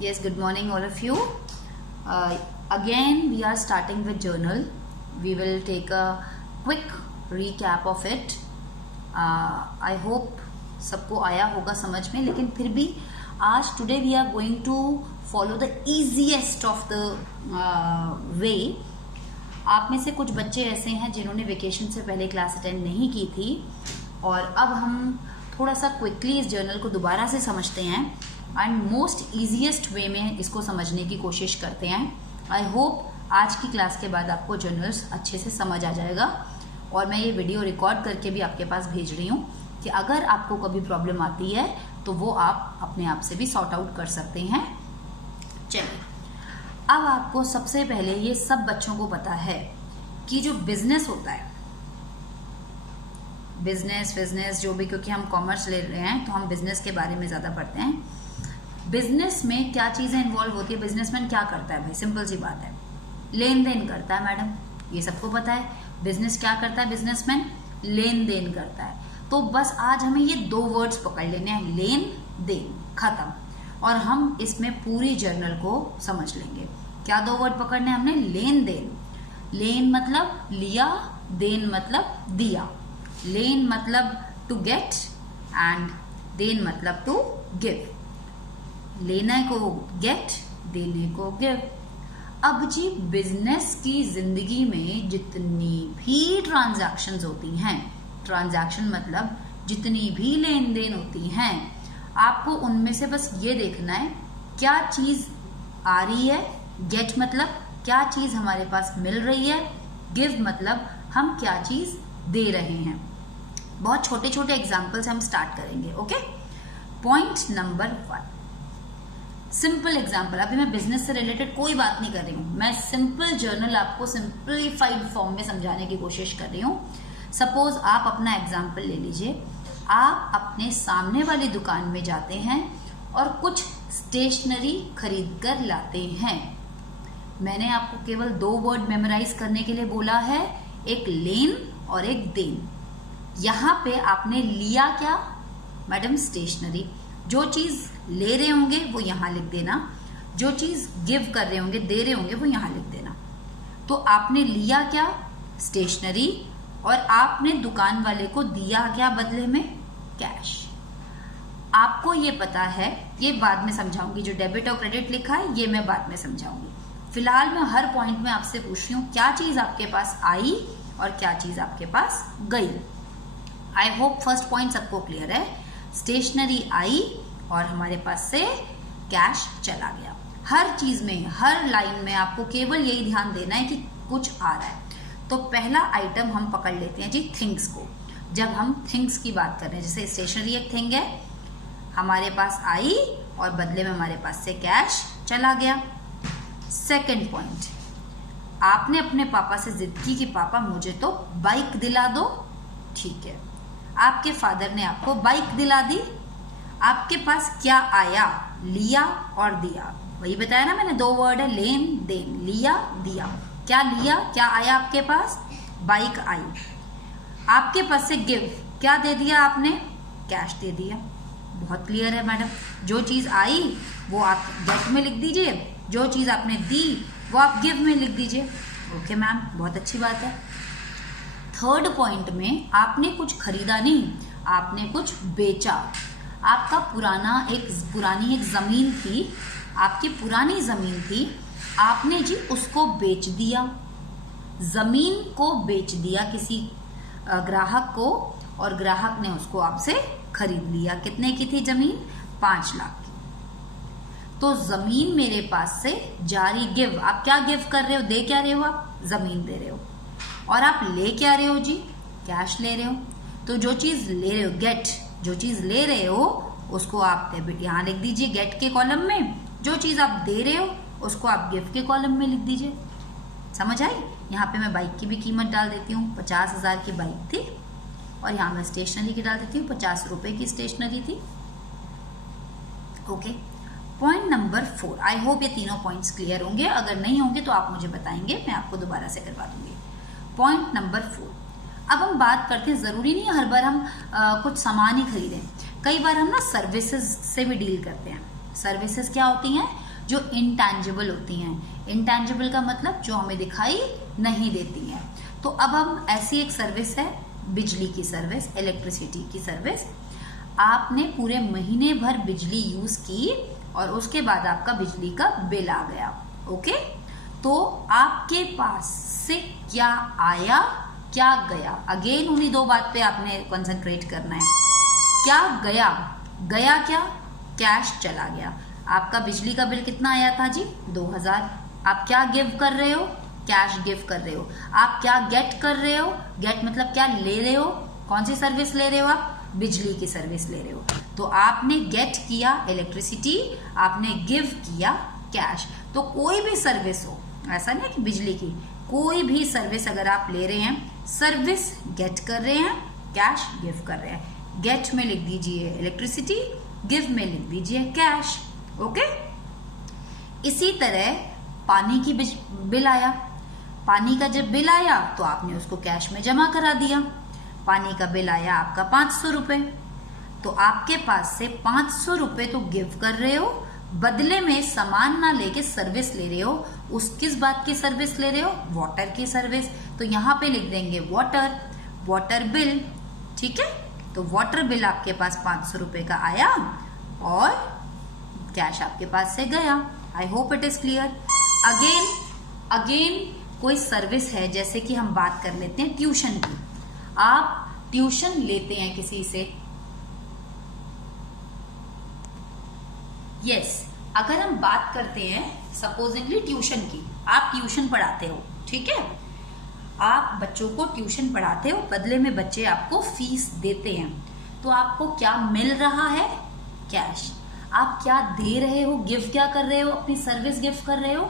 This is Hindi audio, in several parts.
Yes, good morning all of you. Again we are starting with journal. We will take a quick recap of it. I hope सबको आया होगा समझ में, लेकिन फिर भी आज today we are going to follow the easiest of the way. आप में से कुछ बच्चे ऐसे हैं जिन्होंने वेकेशन से पहले क्लास अटेंड नहीं की थी और अब हम थोड़ा सा क्विकली इस जर्नल को दोबारा से समझते हैं एंड मोस्ट ईजीएस्ट वे में इसको समझने की कोशिश करते हैं. आई होप आज की क्लास के बाद आपको जर्नल्स अच्छे से समझ आ जाएगा और मैं ये वीडियो रिकॉर्ड करके भी आपके पास भेज रही हूँ कि अगर आपको कभी प्रॉब्लम आती है तो वो आप अपने आप से भी सॉर्ट आउट कर सकते हैं. चलिए, अब आपको सबसे पहले ये सब बच्चों को पता है कि जो बिजनेस होता है, बिजनेस जो भी, क्योंकि हम कॉमर्स ले रहे हैं तो हम बिजनेस के बारे में ज़्यादा पढ़ते हैं. बिजनेस में क्या चीज़ें इन्वॉल्व होती है, बिजनेसमैन क्या करता है भाई, सिंपल सी बात है, लेन देन करता है. मैडम ये सबको पता है. बिजनेस क्या करता है, बिजनेसमैन लेन देन करता है. तो बस आज हमें ये दो वर्ड्स पकड़ लेने हैं, लेन देन, खत्म. और हम इसमें पूरी जर्नल को समझ लेंगे. क्या दो वर्ड पकड़ने हैं हमने, लेन देन. लेन मतलब लिया, देन मतलब दिया. लेन मतलब टू गेट एंड देन मतलब टू गिव. लेने को गेट, देने को गिव. अब जी बिजनेस की जिंदगी में जितनी भी ट्रांजैक्शंस होती हैं, ट्रांजैक्शन मतलब जितनी भी लेन देन होती हैं, आपको उनमें से बस ये देखना है क्या चीज आ रही है. गेट मतलब क्या चीज हमारे पास मिल रही है. गिव मतलब हम क्या चीज दे रहे हैं. बहुत छोटे छोटे एग्जाम्पल से हम स्टार्ट करेंगे. Okay, point number 1, simple example. अभी मैं बिजनेस से रिलेटेड कोई बात नहीं कर रही हूँ, मैं सिंपल जर्नल आपको सिंपलीफाइड फॉर्म में समझाने की कोशिश कर रही हूँ. सपोज आप अपना एग्जाम्पल ले लीजिए. आप अपने सामने वाली दुकान में जाते हैं और कुछ स्टेशनरी खरीद कर लाते हैं. मैंने आपको केवल दो वर्ड मेमोराइज करने के लिए बोला है, एक लेन और एक देन. यहाँ पे आपने लिया क्या मैडम, स्टेशनरी. जो चीज ले रहे होंगे वो यहाँ लिख देना, जो चीज गिव कर रहे होंगे, दे रहे होंगे, वो यहाँ लिख देना. तो आपने लिया क्या, स्टेशनरी, और आपने दुकान वाले को दिया क्या बदले में, कैश. आपको ये पता है, ये बाद में समझाऊंगी. जो डेबिट और क्रेडिट लिखा है ये मैं बाद में समझाऊंगी. फिलहाल मैं हर पॉइंट में आपसे पूछ रही हूँ क्या चीज आपके पास आई और क्या चीज आपके पास गई. आई होप फर्स्ट पॉइंट सबको क्लियर है. स्टेशनरी आई और हमारे पास से कैश चला गया. हर चीज में, हर लाइन में आपको केवल यही ध्यान देना है कि कुछ आ रहा है. तो पहला आइटम हम पकड़ लेते हैं जी, थिंग्स को. जब हम थिंग्स की बात कर रहे हैं, जैसे स्टेशनरी एक थिंग है, हमारे पास आई और बदले में हमारे पास से कैश चला गया. सेकंड पॉइंट, आपने अपने पापा से जिद की कि पापा मुझे तो बाइक दिला दो. ठीक है, आपके फादर ने आपको बाइक दिला दी. आपके पास क्या आया, लिया और दिया. वही बताया ना मैंने, दो वर्ड है, लेन देन, लिया दिया. क्या लिया, क्या आया आपके पास, बाइक आई. आपके पास से गिव, क्या दे दिया आपने, कैश दे दिया. बहुत क्लियर है मैडम. जो चीज आई वो आप गेट में लिख दीजिए, जो चीज आपने दी वो आप गिव में लिख दीजिए. ओके मैम, बहुत अच्छी बात है. थर्ड पॉइंट में आपने कुछ खरीदा नहीं, आपने कुछ बेचा. आपका पुरानी एक जमीन थी, आपकी पुरानी जमीन थी, आपने जी उसको बेच दिया. जमीन को बेच दिया किसी ग्राहक को और ग्राहक ने उसको आपसे खरीद लिया. कितने की थी जमीन, 5 लाख की. तो जमीन मेरे पास से जारी, गिव. आप क्या गिव कर रहे हो, दे क्या रहे हो, आप जमीन दे रहे हो. और आप ले क्या रहे हो जी, कैश ले रहे हो. तो जो चीज ले रहे हो, गेट, जो चीज ले रहे हो उसको आप डेबिट यहाँ लिख दीजिए गेट के कॉलम में. जो चीज आप दे रहे हो उसको आप गिफ्ट के कॉलम में लिख दीजिए. समझ आई. यहाँ पे मैं बाइक की भी कीमत डाल देती हूँ, 50,000 की बाइक थी. और यहाँ मैं स्टेशनरी की डाल देती हूँ, 50 रुपए की स्टेशनरी थी. Okay, point number 4. I hope ये तीनों पॉइंट्स क्लियर होंगे. अगर नहीं होंगे तो आप मुझे बताएंगे, मैं आपको दोबारा से करवा दूंगी. Point number 4. अब हम बात करते हैं, जरूरी नहीं है हर बार हम कुछ सामान ही खरीदें. कई बार हम ना सर्विसेज से भी डील करते हैं. सर्विसेज क्या होती हैं, जो इंटैंजिबल होती हैं। इंटैंजिबल का मतलब जो हमें दिखाई नहीं देती हैं। तो अब हम ऐसी एक सर्विस है बिजली की सर्विस, इलेक्ट्रिसिटी की सर्विस। आपने पूरे महीने भर बिजली यूज की और उसके बाद आपका बिजली का बिल आ गया। ओके, तो आपके पास से क्या आया क्या गया, अगेन उन्हीं दो बात पे आपने कंसंट्रेट करना है। क्या गया, गया क्या, कैश चला गया। आपका बिजली का बिल कितना आया था जी, 2000। आप क्या गिव कर रहे हो, कैश गिव कर रहे हो। आप क्या गेट कर रहे हो, गेट मतलब क्या ले रहे हो, कौन सी सर्विस ले रहे हो आप, बिजली की सर्विस ले रहे हो। तो आपने गेट किया इलेक्ट्रिसिटी, आपने गिव किया कैश। तो कोई भी सर्विस हो, ऐसा नहीं कि बिजली की, कोई भी सर्विस अगर आप ले रहे हैं, सर्विस गेट कर रहे हैं, कैश गिव कर रहे हैं। गेट में लिख दीजिए इलेक्ट्रिसिटी, गिव में लिख दीजिए कैश। ओके, इसी तरह पानी की बिल आया, पानी का जब बिल आया तो आपने उसको कैश में जमा करा दिया। पानी का बिल आया आपका 500 रुपए, तो आपके पास से 500 रुपए तो गिव कर रहे हो, बदले में सामान ना लेके सर्विस ले रहे हो। उस किस बात की सर्विस ले रहे हो, वाटर की सर्विस। तो यहाँ पे लिख देंगे वाटर, वाटर बिल। ठीक है, तो वाटर बिल आपके पास 500 रुपए का आया और कैश आपके पास से गया। I hope it is clear. Again कोई सर्विस है, जैसे कि हम बात कर लेते हैं ट्यूशन की। आप ट्यूशन लेते हैं किसी से, यस, अगर हम बात करते हैं सपोजिंगली ट्यूशन की, आप ट्यूशन पढ़ाते हो, ठीक है, आप बच्चों को ट्यूशन पढ़ाते हो, बदले में बच्चे आपको फीस देते हैं। तो आपको क्या मिल रहा है, कैश। आप क्या दे रहे हो, गिव क्या कर रहे हो, अपनी सर्विस गिव कर रहे हो,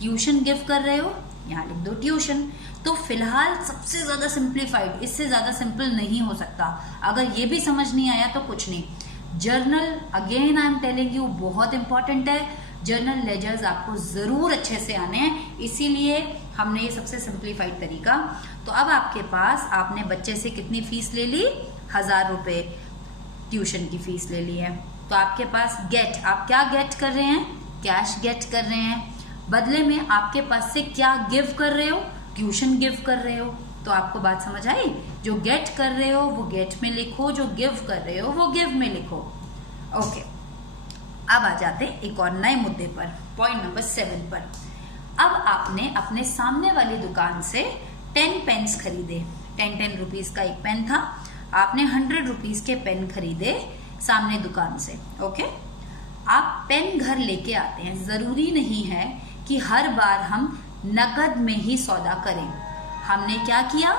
ट्यूशन गिव कर रहे हो, यहाँ लिख दो ट्यूशन। तो फिलहाल सबसे ज्यादा सिंप्लीफाइड, इससे ज्यादा सिंपल नहीं हो सकता। अगर ये भी समझ नहीं आया तो कुछ नहीं। Journal, again I am telling you, बहुत इंपॉर्टेंट है। जर्नल लेजर्स आपको जरूर अच्छे से आने हैं, इसीलिए हमने ये सबसे सिंप्लीफाइड तरीका। तो अब आपके पास, आपने बच्चे से कितनी फीस ले ली, 1000 रुपए ट्यूशन की फीस ले ली है। तो आपके पास गेट, आप क्या गेट कर रहे हैं, कैश गेट कर रहे हैं। बदले में आपके पास से क्या गिव कर रहे हो, ट्यूशन गिव कर रहे हो। तो आपको बात समझ आई, जो गेट कर रहे हो वो गेट में लिखो, जो गिव कर रहे हो वो गिव में लिखो। ओके, अब आ जाते हैं एक और नए मुद्दे पर, पॉइंट नंबर 7 पर। अब आपने अपने सामने वाली दुकान से 10 पेन्स खरीदे, 10 रुपीज का एक पेन था, आपने 100 रुपीज के पेन खरीदे सामने दुकान से। ओके, आप पेन घर लेके आते हैं, जरूरी नहीं है कि हर बार हम नकद में ही सौदा करें। हमने क्या किया,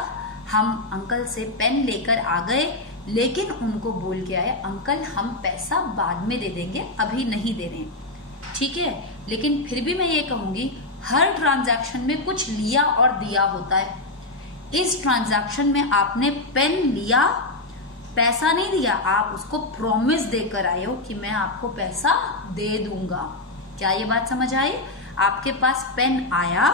हम अंकल से पेन लेकर आ गए, लेकिन उनको बोल के आए अंकल हम पैसा बाद में दे देंगे, अभी नहीं दे रहे, ठीक है। लेकिन फिर भी मैं ये कहूंगी, हर ट्रांजैक्शन में कुछ लिया और दिया होता है। इस ट्रांजैक्शन में आपने पेन लिया, पैसा नहीं दिया, आप उसको प्रॉमिस देकर आए हो कि मैं आपको पैसा दे दूंगा। क्या ये बात समझ आई? आपके पास पेन आया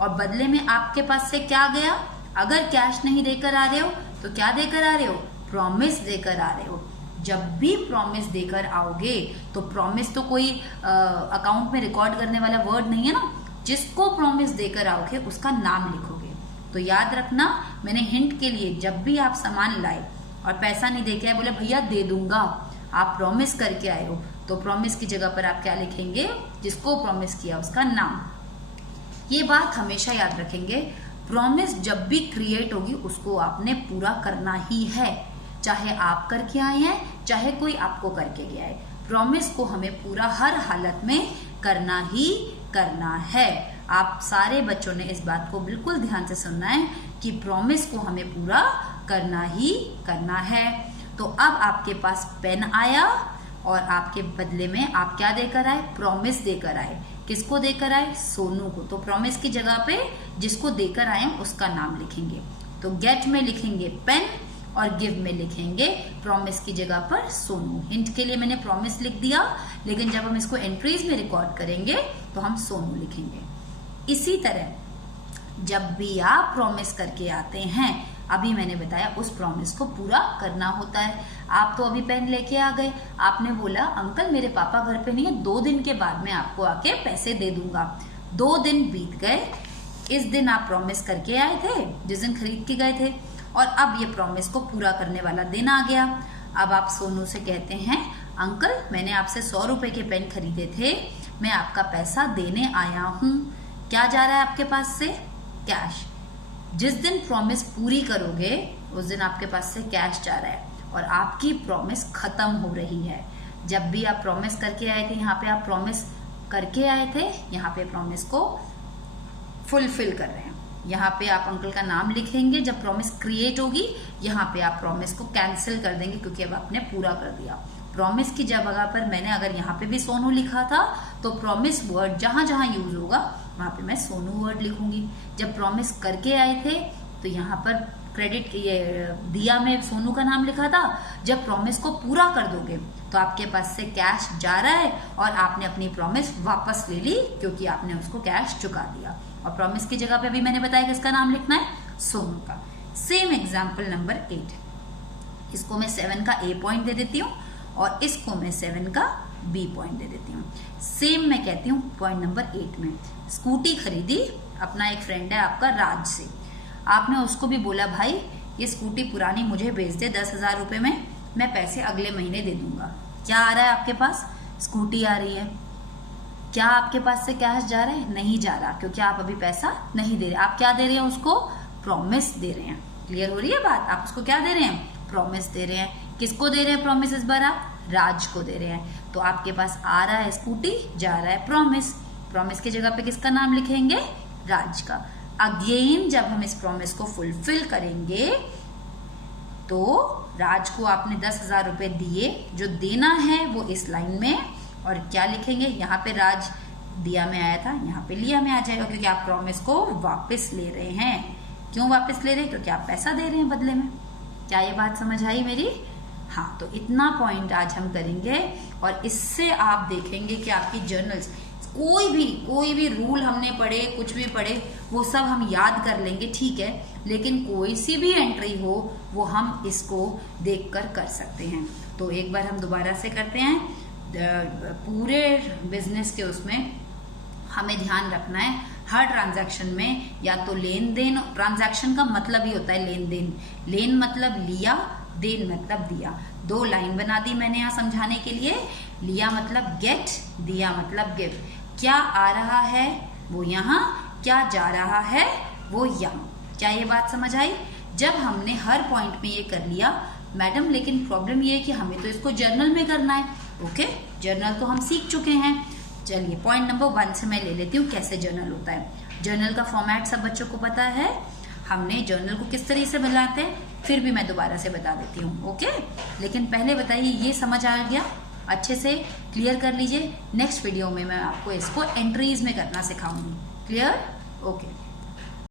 और बदले में आपके पास से क्या गया? अगर कैश नहीं देकर आ रहे हो तो क्या देकर आ रहे हो? प्रॉमिस देकर आ रहे हो। जब भी प्रॉमिस देकर आओगे तो प्रॉमिस तो कोई अकाउंट में रिकॉर्ड करने वाला वर्ड नहीं है ना। जिसको प्रॉमिस देकर आओगे उसका नाम लिखोगे। तो याद रखना, मैंने हिंट के लिए, जब भी आप सामान लाए और पैसा नहीं देके आए, बोले भैया दे दूंगा, आप प्रॉमिस करके आए हो, तो प्रॉमिस की जगह पर आप क्या लिखेंगे? जिसको प्रॉमिस किया उसका नाम। ये बात हमेशा याद रखेंगे, प्रॉमिस जब भी क्रिएट होगी उसको आपने पूरा करना ही है, चाहे आप करके आए हैं चाहे कोई आपको करके गया है। प्रॉमिस को हमें पूरा हर हालत में करना ही करना है। आप सारे बच्चों ने इस बात को बिल्कुल ध्यान से सुनना है कि प्रॉमिस को हमें पूरा करना ही करना है। तो अब आपके पास पेन आया और आपके बदले में आप क्या देकर आए? प्रॉमिस देकर आए। किसको देकर आए? सोनू को। तो प्रॉमिस की जगह पे जिसको देकर आए उसका नाम लिखेंगे। तो गेट में लिखेंगे पेन और गिव में लिखेंगे प्रॉमिस की जगह पर सोनू। हिंट के लिए मैंने प्रॉमिस लिख दिया, लेकिन जब हम इसको एंट्रीज में रिकॉर्ड करेंगे तो हम सोनू लिखेंगे। इसी तरह जब भी आप प्रॉमिस करके आते हैं अभी मैंने बताया उस प्रॉमिस को पूरा करना होता है। आप तो अभी पेन लेके आ गए, आपने बोला अंकल मेरे पापा घर पे नहीं है, 2 दिन के बाद मैं आपको आके पैसे दे दूंगा। 2 दिन बीत गए, इस दिन आप प्रॉमिस करके आए थे जिस दिन खरीद के गए थे, और अब ये प्रॉमिस को पूरा करने वाला दिन आ गया। अब आप सोनू से कहते हैं अंकल मैंने आपसे 100 रुपए के पेन खरीदे थे, मैं आपका पैसा देने आया हूँ। क्या जा रहा है आपके पास से? कैश। जिस दिन प्रॉमिस पूरी करोगे उस दिन आपके पास से कैश जा रहा है और आपकी प्रॉमिस खत्म हो रही है। जब भी आप प्रॉमिस करके आए थे, यहाँ पे आप प्रॉमिस करके आए थे, यहाँ पे प्रॉमिस को फुलफिल कर रहे हैं। यहाँ पे आप अंकल का नाम लिखेंगे, जब प्रॉमिस क्रिएट होगी यहाँ पे आप प्रॉमिस को कैंसिल कर देंगे क्योंकि अब आपने पूरा कर दिया। प्रॉमिस की जगह पर मैंने अगर यहाँ पे भी सोनू लिखा था तो प्रॉमिस वर्ड जहां जहां यूज होगा वहां पे मैं सोनू वर्ड लिखूंगी। जब प्रॉमिस करके आए थे तो यहाँ पर क्रेडिट ये दिया में सोनू का नाम लिखा था। जब प्रॉमिस को पूरा कर दोगे तो आपके पास से कैश जा रहा है और आपने अपनी प्रॉमिस वापस ले ली क्योंकि आपने उसको कैश चुका दिया। और प्रॉमिस की जगह पे अभी मैंने बताया किसका नाम लिखना है? सोनू का। सेम एग्जाम्पल नंबर 8, इसको मैं 7 का A पॉइंट दे देती हूँ और इसको मैं 7 का B पॉइंट दे देती हूँ। सेम मैं कहती हूँ पॉइंट नंबर 8 में, स्कूटी खरीदी अपना एक फ्रेंड है आपका राज से। आपने उसको भी बोला भाई ये स्कूटी पुरानी मुझे बेच दे 10,000 रुपए में, मैं पैसे अगले महीने दे दूंगा। क्या आ रहा है आपके पास? स्कूटी आ रही है। क्या आपके पास से कैश जा रहा है? नहीं जा रहा क्योंकि आप अभी पैसा नहीं दे रहे। आप क्या दे रहे हैं उसको? प्रॉमिस दे रहे हैं। क्लियर हो रही है बात? आप उसको क्या दे रहे हैं? प्रॉमिस दे रहे हैं। किसको दे रहे हैं प्रॉमिस इस बार? आप राज को दे रहे हैं। तो आपके पास आ रहा है स्कूटी, जा रहा है प्रॉमिस। प्रॉमिस की जगह पे किसका नाम लिखेंगे? राज का। अगेन जब हम इस प्रॉमिस को फुलफिल करेंगे तो राज को आपने 10,000 रुपए दिए, जो देना है वो इस लाइन में, और क्या लिखेंगे यहाँ पे? राज दिया में आया था, यहाँ पे लिया में आ जाएगा क्योंकि आप प्रॉमिस को वापस ले रहे हैं। क्यों वापस ले रहे हैं? क्योंकि आप पैसा दे रहे हैं बदले में। क्या ये बात समझ आई मेरी? हाँ, तो इतना पॉइंट आज हम करेंगे और इससे आप देखेंगे कि आपकी जर्नल्स कोई भी रूल हमने पढ़े, कुछ भी पढ़े, वो सब हम याद कर लेंगे, ठीक है, लेकिन कोई सी भी एंट्री हो वो हम इसको देखकर कर सकते हैं। तो एक बार हम दोबारा से करते हैं। पूरे बिजनेस के उसमें हमें ध्यान रखना है हर ट्रांजैक्शन में या तो लेन देन, ट्रांजैक्शन का मतलब ही होता है लेन देन। लेन मतलब लिया, देन मतलब दिया। 2 लाइन बना दी मैंने यहाँ समझाने के लिए। लिया मतलब गेट, दिया मतलब गिव। क्या आ रहा है वो यहाँ, क्या जा रहा है वो यहाँ। क्या ये बात समझ आई? जब हमने हर पॉइंट में ये कर लिया मैडम, लेकिन प्रॉब्लम ये है कि हमें तो इसको जर्नल में करना है। ओके, जर्नल तो हम सीख चुके हैं। चलिए पॉइंट नंबर 1 से मैं ले लेती हूँ कैसे जर्नल होता है। जर्नल का फॉर्मेट सब बच्चों को पता है, हमने जर्नल को किस तरह से बनाते हैं फिर भी मैं दोबारा से बता देती हूँ। ओके, लेकिन पहले बताइए ये समझ आ गया? अच्छे से क्लियर कर लीजिए। नेक्स्ट वीडियो में मैं आपको इसको एंट्रीज में करना सिखाऊंगी। क्लियर? ओके।